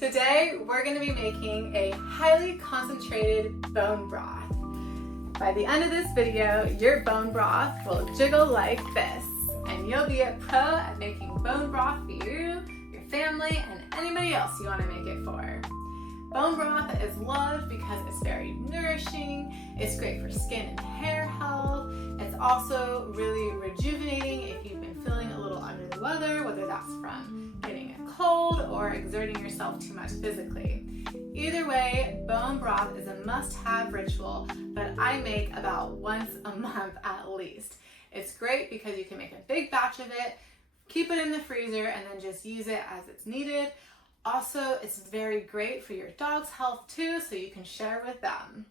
Today, we're going to be making a highly concentrated bone broth. By the end of this video, your bone broth will jiggle like this, and you'll be a pro at making bone broth for you, your family, and anybody else you want to make it for. Bone broth is loved because it's very nourishing, it's great for skin and hair health, it's also really rejuvenating if you've been feeling a little under the weather, whether that's from getting a cold or exerting yourself too much physically. Either way, bone broth is a must-have ritual that I make about once a month at least. It's great because you can make a big batch of it, keep it in the freezer, and then just use it as it's needed. Also, it's very great for your dog's health too, so you can share with them.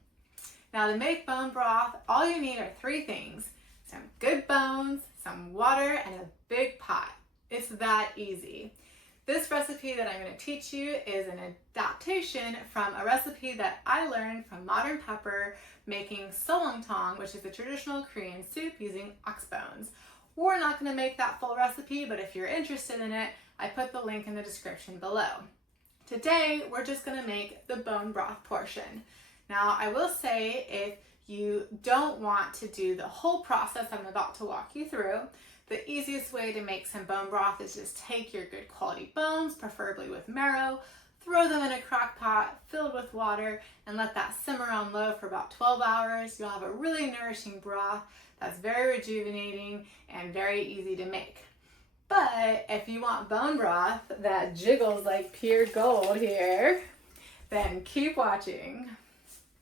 Now to make bone broth, all you need are three things: some good bones, some water, and a big pot. It's that easy. This recipe that I'm going to teach you is an adaptation from a recipe that I learned from Modern Pepper making solongtang, which is a traditional Korean soup using ox bones. We're not going to make that full recipe, but if you're interested in it, I put the link in the description below. Today, we're just going to make the bone broth portion. Now, I will say if you don't want to do the whole process I'm about to walk you through, the easiest way to make some bone broth is just take your good quality bones, preferably with marrow, throw them in a crock pot filled with water, and let that simmer on low for about 12 hours. You'll have a really nourishing broth that's very rejuvenating and very easy to make. But if you want bone broth that jiggles like pure gold here, then keep watching.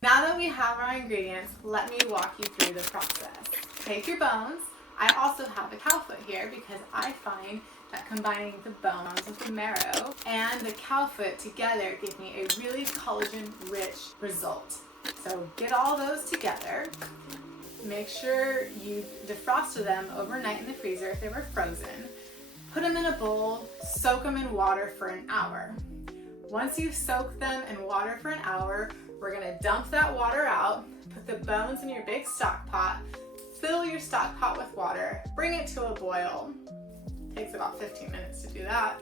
Now that we have our ingredients, let me walk you through the process. Take your bones. I also have a cow foot here because I find that combining the bones with the marrow and the cow foot together give me a really collagen-rich result. So get all those together. Make sure you defrosted them overnight in the freezer if they were frozen. Put them in a bowl, soak them in water for an hour. Once you've soaked them in water for an hour, we're gonna dump that water out, put the bones in your big stock pot, fill your stock pot with water, bring it to a boil. Takes about 15 minutes to do that.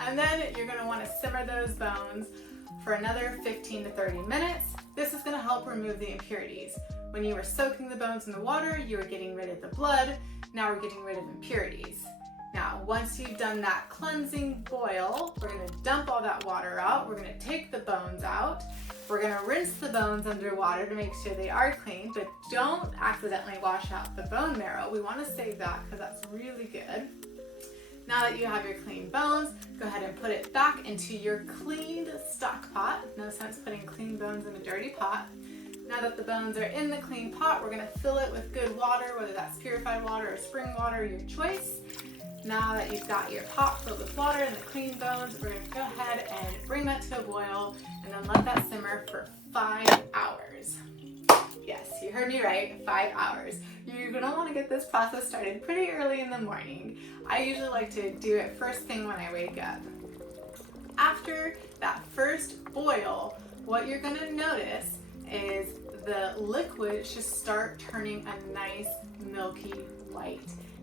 And then you're gonna wanna simmer those bones for another 15 to 30 minutes. This is gonna help remove the impurities. When you were soaking the bones in the water, you were getting rid of the blood. Now we're getting rid of impurities. Now, once you've done that cleansing boil, we're gonna dump all that water out. We're gonna take the bones out. We're gonna rinse the bones under water to make sure they are clean, but don't accidentally wash out the bone marrow. We wanna save that because that's really good. Now that you have your clean bones, go ahead and put it back into your cleaned stock pot. No sense putting clean bones in a dirty pot. Now that the bones are in the clean pot, we're gonna fill it with good water, whether that's purified water or spring water, your choice. Now that you've got your pot filled with water and the clean bones, we're going to go ahead and bring that to a boil and then let that simmer for 5 hours. Yes, you heard me right, 5 hours. You're going to want to get this process started pretty early in the morning. I usually like to do it first thing when I wake up. After that first boil, what you're going to notice is the liquid should start turning a nice milky white.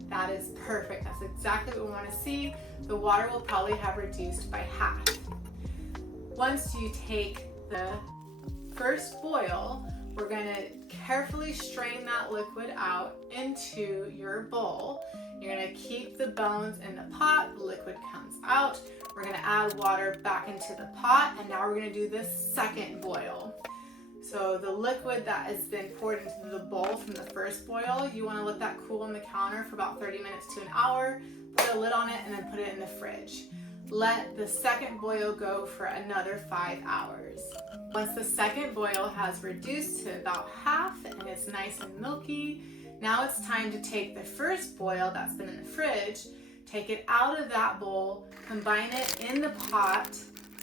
That is perfect. That's exactly what we want to see. The water will probably have reduced by half. Once you take the first boil, we're going to carefully strain that liquid out into your bowl. You're going to keep the bones in the pot, the liquid comes out. We're going to add water back into the pot, and now we're going to do the second boil. So the liquid that has been poured into the bowl from the first boil, you want to let that cool on the counter for about 30 minutes to an hour, put a lid on it, and then put it in the fridge. Let the second boil go for another 5 hours. Once the second boil has reduced to about half and it's nice and milky, now it's time to take the first boil that's been in the fridge, take it out of that bowl, combine it in the pot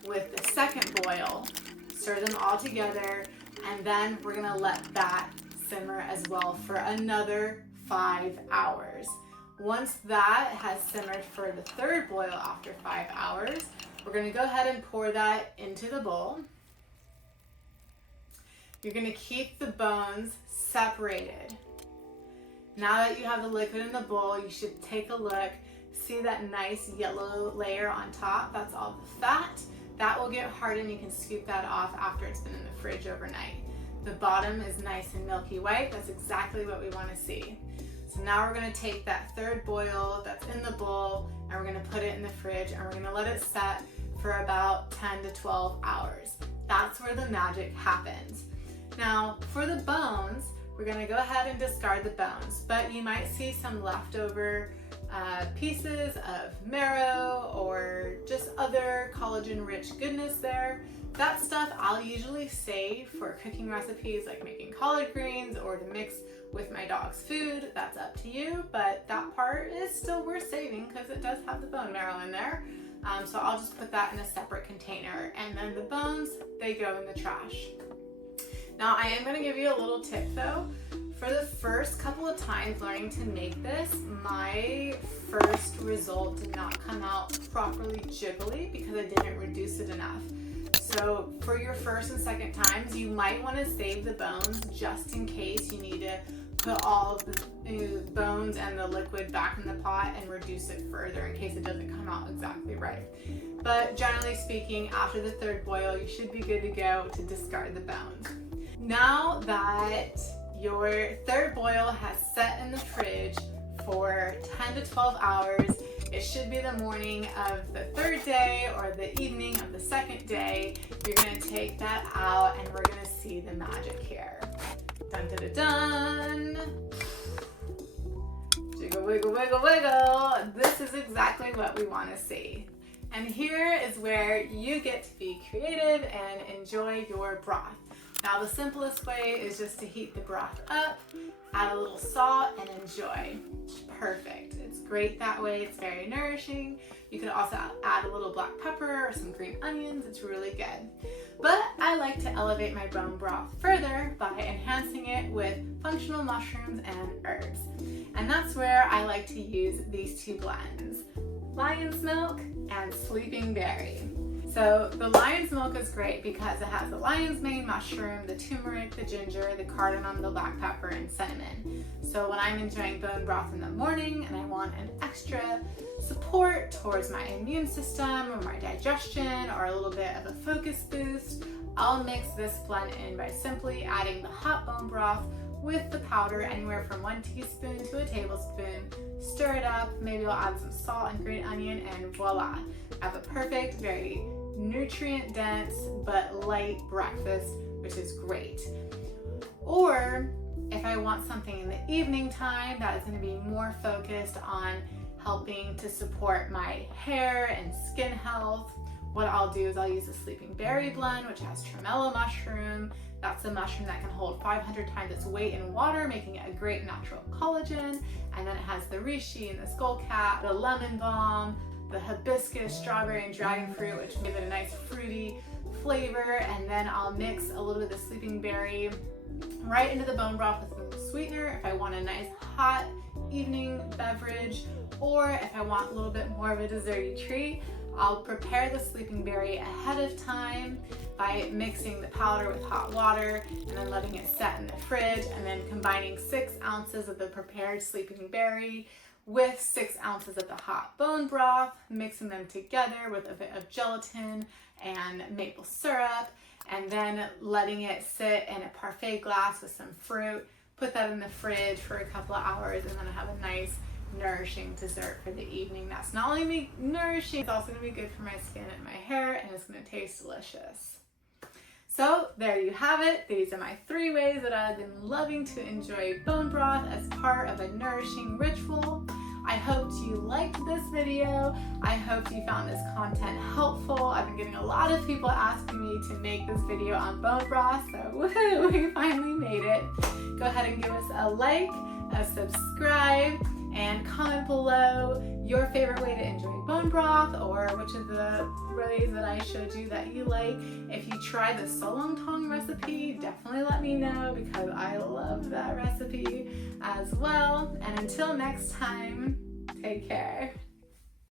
with the second boil, stir them all together, and then we're gonna let that simmer as well for another 5 hours. Once that has simmered for the third boil after 5 hours, we're gonna go ahead and pour that into the bowl. You're gonna keep the bones separated. Now that you have the liquid in the bowl, you should take a look, see that nice yellow layer on top, that's all the fat. That will get hardened. You can scoop that off after it's been in the fridge overnight. The bottom is nice and milky white. That's exactly what we want to see. So now we're going to take that third boil that's in the bowl and we're going to put it in the fridge and we're going to let it set for about 10 to 12 hours. That's where the magic happens. Now for the bones, we're going to go ahead and discard the bones, but you might see some leftover pieces of marrow or just other collagen-rich goodness there. That stuff I'll usually save for cooking recipes like making collard greens or to mix with my dog's food. That's up to you, but that part is still worth saving because it does have the bone marrow in there. So I'll just put that in a separate container, and then the bones, they go in the trash. Now I am going to give you a little tip though. For the first couple of times learning to make this, my first result did not come out properly jiggly because I didn't reduce it enough. So for your first and second times, you might want to save the bones just in case you need to put all of the bones and the liquid back in the pot and reduce it further in case it doesn't come out exactly right. But generally speaking, after the third boil, you should be good to go to discard the bones. Now that your third boil has set in the fridge for 10 to 12 hours, it should be the morning of the third day or the evening of the second day. You're going to take that out and we're going to see the magic here. Dun dun dun dun! Jiggle, wiggle, wiggle, wiggle! This is exactly what we want to see. And here is where you get to be creative and enjoy your broth. Now the simplest way is just to heat the broth up, add a little salt, and enjoy. Perfect. It's great that way. It's very nourishing. You could also add a little black pepper or some green onions. It's really good. But I like to elevate my bone broth further by enhancing it with functional mushrooms and herbs. And that's where I like to use these two blends, lion's milk and sleeping berry. So the lion's milk is great because it has the lion's mane mushroom, the turmeric, the ginger, the cardamom, the black pepper, and cinnamon. So when I'm enjoying bone broth in the morning and I want an extra support towards my immune system or my digestion or a little bit of a focus boost, I'll mix this blend in by simply adding the hot bone broth with the powder, anywhere from 1 teaspoon to a tablespoon. Stir it up, maybe I'll add some salt and green onion, and voila. I have a perfect, very nutrient dense but light breakfast, which is great. Or if I want something in the evening time that is going to be more focused on helping to support my hair and skin health, what I'll do is I'll use a sleeping berry blend, which has tremolo mushroom. That's a mushroom that can hold 500 times its weight in water, making it a great natural collagen. And then it has the reishi and the skullcap, the lemon balm, the hibiscus, strawberry, and dragon fruit, which give it a nice fruity flavor. And then I'll mix a little bit of the sleeping berry right into the bone broth with a little sweetener if I want a nice hot evening beverage, or if I want a little bit more of a desserty treat. I'll prepare the sleeping berry ahead of time by mixing the powder with hot water and then letting it set in the fridge, and then combining 6 ounces of the prepared sleeping berry with 6 ounces of the hot bone broth, mixing them together with a bit of gelatin and maple syrup, and then letting it sit in a parfait glass with some fruit. Put that in the fridge for a couple of hours, and then I have a nice nourishing dessert for the evening. That's not only nourishing, it's also going to be good for my skin and my hair, and it's going to taste delicious. So there you have it. These are my 3 ways that I've been loving to enjoy bone broth as part of a nourishing ritual. I hoped you liked this video. I hope you found this content helpful. I've been getting a lot of people asking me to make this video on bone broth, so woohoo, we finally made it. Go ahead and give us a like, a subscribe, and comment below your favorite way to enjoy bone broth, or which of the ways that I showed you that you like. If you try the solong tong recipe, definitely let me know because I love that recipe as well. And until next time, take care.